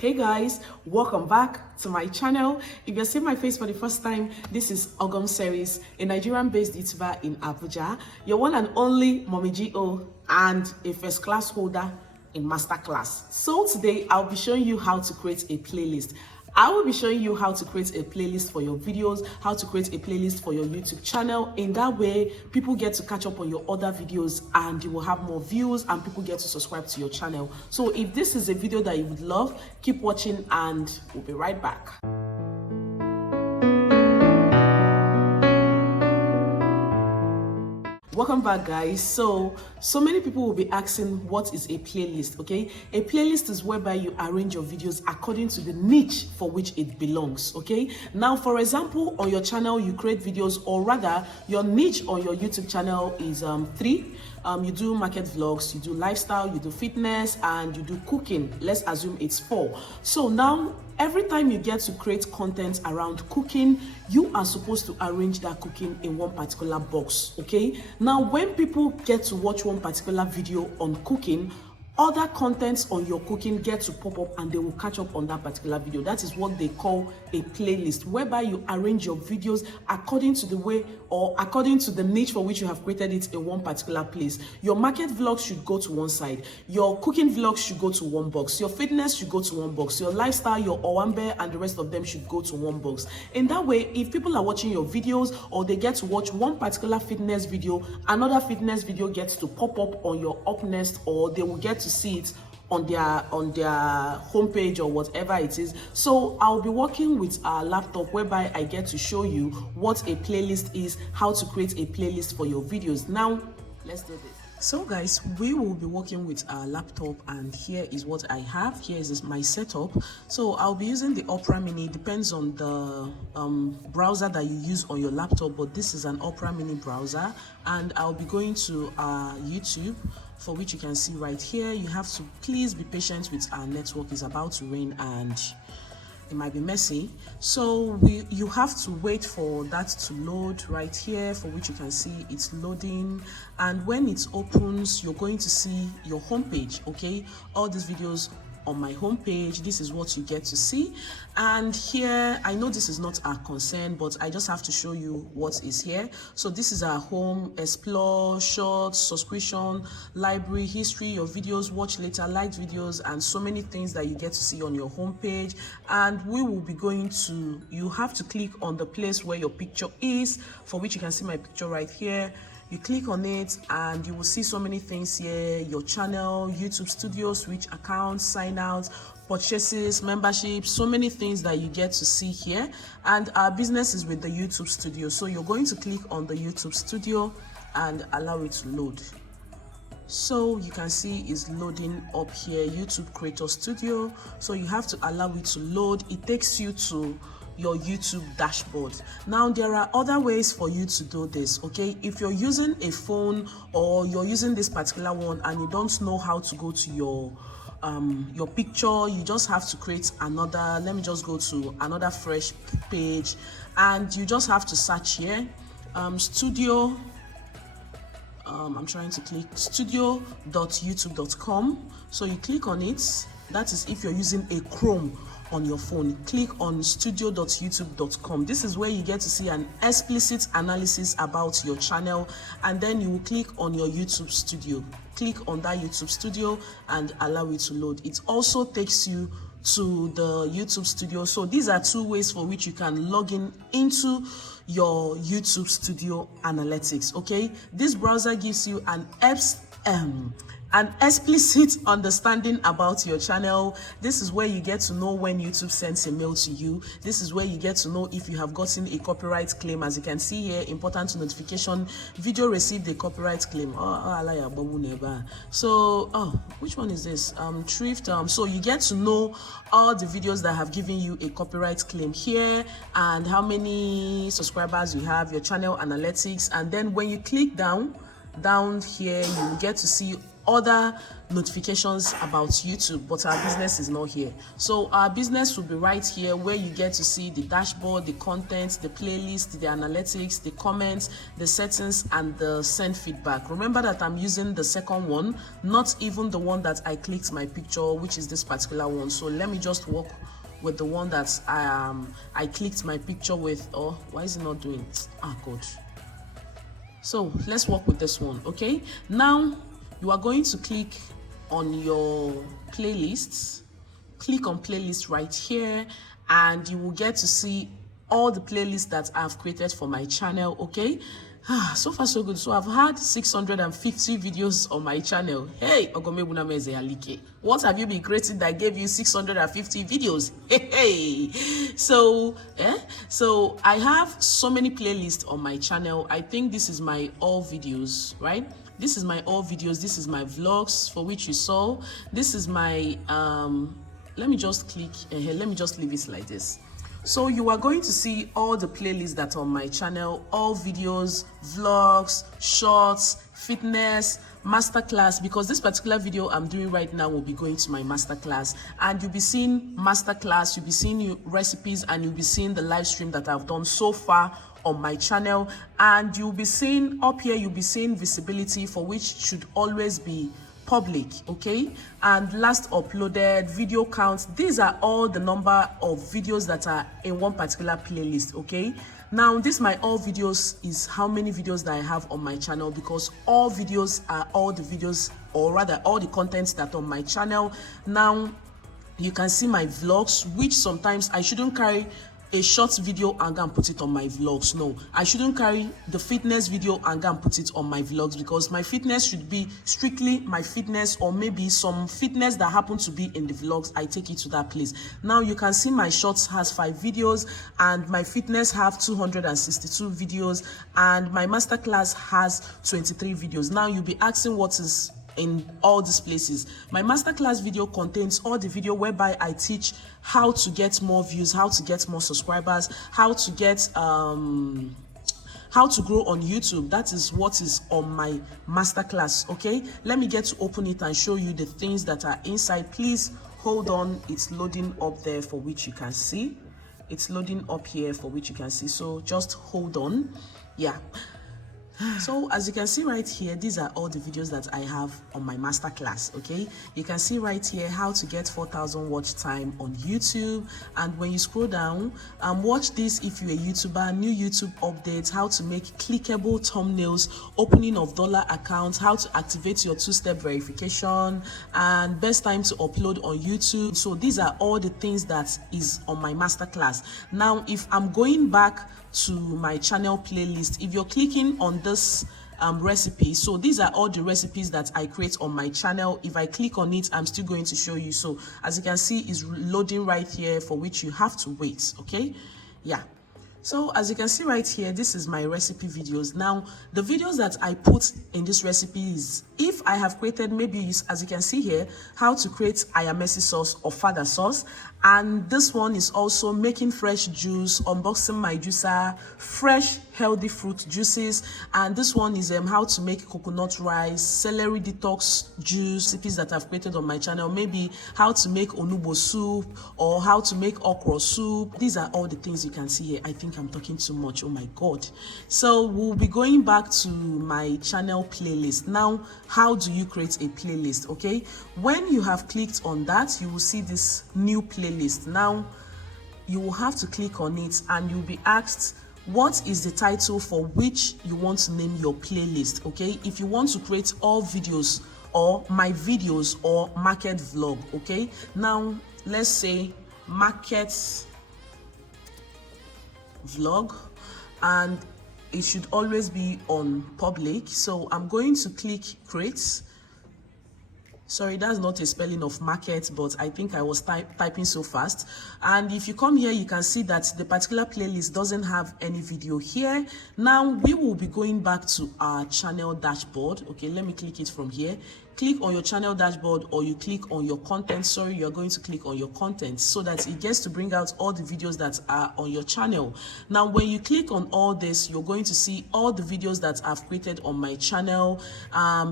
Hey guys, welcome back to my channel. If you're seeing my face for the first time, this is OGOM'S series, a Nigerian-based YouTuber in Abuja, your one and only Mommy G.O. and a first class holder in masterclass. So today I'll be showing you how to create a playlist. I will be showing you how to create a playlist for your videos, how to create a playlist for your YouTube channel. In that way, people get to catch up on your other videos and you will have more views and people get to subscribe to your channel. So if this is a video that you would love, keep watching and we'll be right back. Welcome back, guys. So many people will be asking, what is a playlist? Okay, a playlist is whereby you arrange your videos according to the niche for which it belongs. Okay, now for example, on your channel you create videos, or rather your niche on your YouTube channel is three. You do market vlogs, you do lifestyle, you do fitness, and you do cooking. Let's assume it's 4. So now every time you get to create content around cooking, you are supposed to arrange that cooking in one particular box. Okay, now when people get to watch one particular video on cooking, other contents on your cooking get to pop up and they will catch up on that particular video. That is what they call a playlist, whereby you arrange your videos according to the way or according to the niche for which you have created it in one particular place. Your market vlogs should go to one side, your cooking vlogs should go to one box, your fitness should go to one box, your lifestyle, your owambe and the rest of them should go to one box. In that way, if people are watching your videos or they get to watch one particular fitness video, another fitness video gets to pop up on your up next, or they will get to see it on their homepage or whatever it is. So I'll be working with a laptop whereby I get to show you what a playlist is, how to create a playlist for your videos. Now let's do this. So guys, we will be working with our laptop, and here is what I have. Here is my setup. So I'll be using the Opera Mini. It depends on the browser that you use on your laptop, but this is an Opera Mini browser, and I'll be going to YouTube, for which you can see right here. You have to please be patient with our network. Is about to rain and it might be messy, so you have to wait for that to load right here, for which you can see it's loading. And when it opens, you're going to see your homepage. Okay, all these videos on my homepage, this is what you get to see. And here, I know this is not our concern, but I just have to show you what is here. So this is our home: explore, shorts, subscription, library, history, your videos, watch later, liked videos, and so many things that you get to see on your homepage. And we will be going to, you have to click on the place where your picture is, for which you can see my picture right here. You click on it and you will see so many things here: your channel, YouTube Studio, switch accounts, sign out, purchases, memberships, so many things that you get to see here. And our business is with the YouTube Studio, so you're going to click on the YouTube Studio and allow it to load. So you can see it's loading up here, YouTube Creator Studio. So you have to allow it to load. It takes you to your YouTube dashboard. Now there are other ways for you to do this. Okay, if you're using a phone or you're using this particular one and you don't know how to go to your picture, you just have to create another. Let me just go to another fresh page, and you just have to search here studio. I'm trying to click studio.youtube.com. So you click on it. That is if you're using a Chrome on your phone. Click on studio.youtube.com. This is where you get to see an explicit analysis about your channel, and then you will click on your YouTube Studio. Click on that YouTube Studio and allow it to load. It also takes you to the YouTube Studio. So these are 2 ways for which you can log in into your YouTube Studio analytics. Okay, this browser gives you an explicit understanding about your channel. This is where you get to know when YouTube sends a mail to you. This is where you get to know if you have gotten a copyright claim. As you can see here, important notification: video received a copyright claim. So which one is this? Thrift. So you get to know all the videos that have given you a copyright claim here, and how many subscribers you have, your channel analytics. And then when you click down here, you get to see other notifications about YouTube, but our business is not here. So our business will be right here, where you get to see the dashboard, the content, the playlist, the analytics, the comments, the settings, and the send feedback. Remember that I'm using the second one, not even the one that I clicked my picture, which is this particular one. So let me just work with the one that I clicked my picture with. Oh, why is it not doing it? God. So let's work with this one. Okay, now you are going to click on your playlists. Click on playlist right here, and you will get to see all the playlists that I've created for my channel. Okay, so far so good. So I've had 650 videos on my channel. Hey, Ogom'S, what have you been creating that gave you 650 videos? Hey. So I have so many playlists on my channel. I think this is my all videos, right? This is my all videos. This is my vlogs, for which you saw. This is my let me just click let me just leave it like this. So you are going to see all the playlists that are on my channel, all videos, vlogs, shorts, fitness, masterclass, because this particular video I'm doing right now will be going to my masterclass, and you'll be seeing masterclass, you'll be seeing new recipes, and you'll be seeing the live stream that I've done so far on my channel. And you'll be seeing up here, you'll be seeing visibility, for which should always be public. Okay, and last uploaded, video count. These are all the number of videos that are in one particular playlist. Okay, now this my all videos is how many videos that I have on my channel, because all videos are all the videos, or rather all the contents that on my channel. Now you can see my vlogs, which sometimes I shouldn't carry a short video and go and put it on my vlogs. No, I shouldn't carry the fitness video and go and put it on my vlogs, because my fitness should be strictly my fitness, or maybe some fitness that happen to be in the vlogs, I take it to that place. Now you can see my shorts has 5 videos, and my fitness have 262 videos, and my masterclass has 23 videos. Now you'll be asking, what is in all these places? My masterclass video contains all the video whereby I teach how to get more views, how to get more subscribers, how to get how to grow on YouTube. That is what is on my masterclass. Okay, let me get to open it and show you the things that are inside. Please hold on, it's loading up there, for which you can see. It's loading up here, for which you can see, so just hold on. Yeah, so as you can see right here, these are all the videos that I have on my masterclass. Okay, you can see right here how to get 4,000 watch time on YouTube. And when you scroll down, watch this if you're a YouTuber, new YouTube updates, how to make clickable thumbnails, opening of dollar accounts, how to activate your 2-step verification, and best time to upload on YouTube. So these are all the things that is on my masterclass. Now if I'm going back to my channel playlist, if you're clicking on this recipe, so these are all the recipes that I create on my channel. If I click on it, I'm still going to show you. So as you can see, is loading right here, for which you have to wait. Okay, yeah. So as you can see right here, this is my recipe videos. Now the videos that I put in this recipe is, if I have created, maybe as you can see here, how to create ayamesi sauce or fada sauce, and this one is also making fresh juice, unboxing my juicer, fresh healthy fruit juices, and this one is how to make coconut rice, celery detox juice, recipes that I've created on my channel, maybe how to make onugbo soup or how to make okra soup. These are all the things you can see here. I think I'm talking too much, oh my god. So we'll be going back to my channel playlist. Now how do you create a playlist? Okay, when you have clicked on that, you will see this new playlist. Now you will have to click on it, and you'll be asked, what is the title for which you want to name your playlist? Okay, if you want to create all videos, or my videos, or market vlog. Okay, now let's say market vlog, and it should always be on public. So I'm going to click create. Sorry, that's not a spelling of market, but I think I was typing so fast. And if you come here, you can see that the particular playlist doesn't have any video here. Now we will be going back to our channel dashboard. Okay, let me click it from here. click on your channel dashboard, or you click on your content. Sorry, you're going to click on your content so that it gets to bring out all the videos that are on your channel. Now when you click on all this, you're going to see all the videos that I've created on my channel,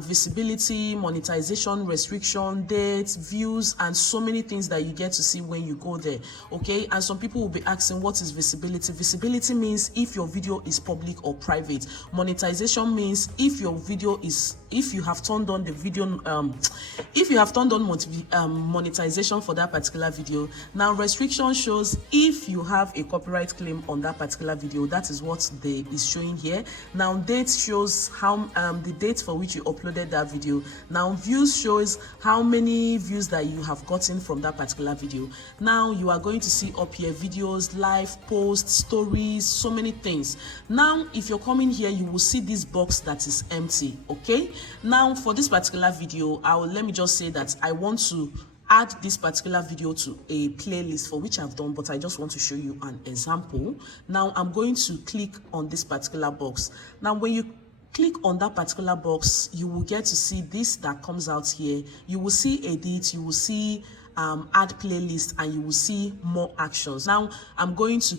visibility, monetization, restriction, dates, views, and so many things that you get to see when you go there. Okay, and some people will be asking, what is visibility? Visibility means if your video is public or private. Monetization means if your video is, if you have turned on the video, if you have turned on monetization for that particular video. Now restriction shows if you have a copyright claim on that particular video. That is what is showing here. Now date shows how the date for which you uploaded that video. Now views shows how many views that you have gotten from that particular video. Now you are going to see up here videos, live posts, stories, so many things. Now if you're coming here, you will see this box that is empty. Okay, now for this particular video, let me just say that I want to add this particular video to a playlist, for which I've done, but I just want to show you an example. Now I'm going to click on this particular box. Now when you click on that particular box, you will get to see this that comes out here. You will see edit, you will see add playlist, and you will see more actions. Now I'm going to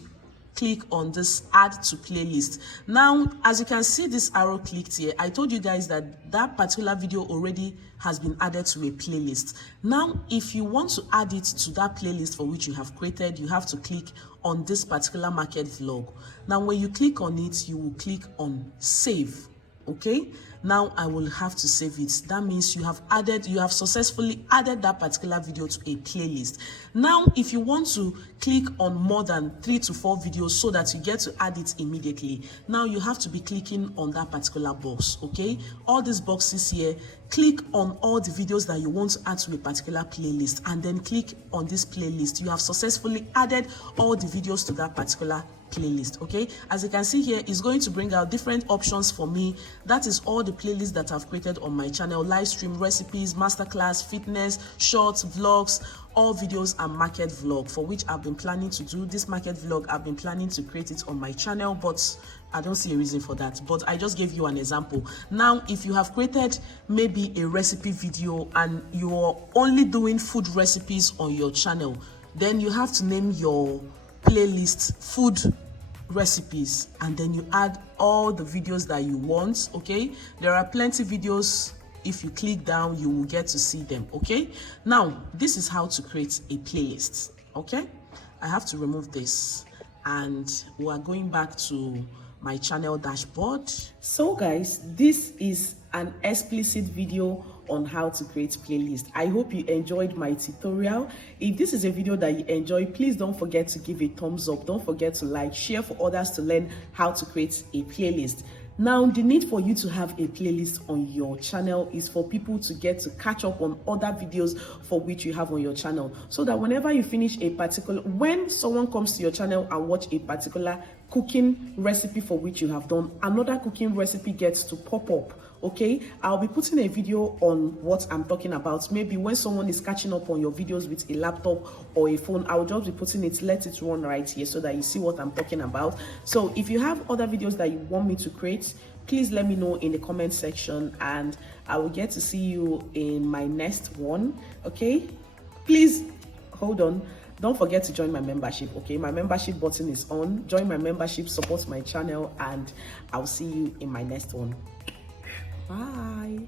click on this add to playlist. Now as you can see this arrow clicked here, I told you guys that that particular video already has been added to a playlist. Now if you want to add it to that playlist for which you have created, you have to click on this particular market vlog. Now when you click on it, you will click on save. Okay, now I will have to save it. That means you have successfully added that particular video to a playlist. Now if you want to click on more than 3 to 4 videos so that you get to add it immediately, now you have to be clicking on that particular box. Okay, all these boxes here, click on all the videos that you want to add to a particular playlist, and then click on this playlist. You have successfully added all the videos to that particular playlist. Okay, as you can see here, it's going to bring out different options for me. That is all the playlists that I've created on my channel: live stream, recipes, masterclass, fitness, shorts, vlogs, all videos, and market vlog, for which I've been planning to do this market vlog. I've been planning to create it on my channel, but I don't see a reason for that. But I just gave you an example. Now if you have created maybe a recipe video and you're only doing food recipes on your channel, then you have to name your playlist food recipes, and then you add all the videos that you want. Okay, there are plenty videos. If you click down, you will get to see them. Okay, now this is how to create a playlist. Okay, I have to remove this, and we are going back to my channel dashboard. So guys, this is an explicit video on how to create playlist. I hope you enjoyed my tutorial. If this is a video that you enjoy, please don't forget to give a thumbs up. Don't forget to like, share for others to learn how to create a playlist. Now, the need for you to have a playlist on your channel is for people to get to catch up on other videos for which you have on your channel, so that whenever you finish a particular, when someone comes to your channel and watch a particular cooking recipe for which you have done, another cooking recipe gets to pop up. Okay, I'll be putting a video on what I'm talking about. Maybe when someone is catching up on your videos with a laptop or a phone, I'll just be putting it, let it run right here so that you see what I'm talking about. So if you have other videos that you want me to create, please let me know in the comment section, and I will get to see you in my next one. Okay, please hold on. Don't forget to join my membership. Okay, my membership button is on. Join my membership, support my channel, and I'll see you in my next one. Bye.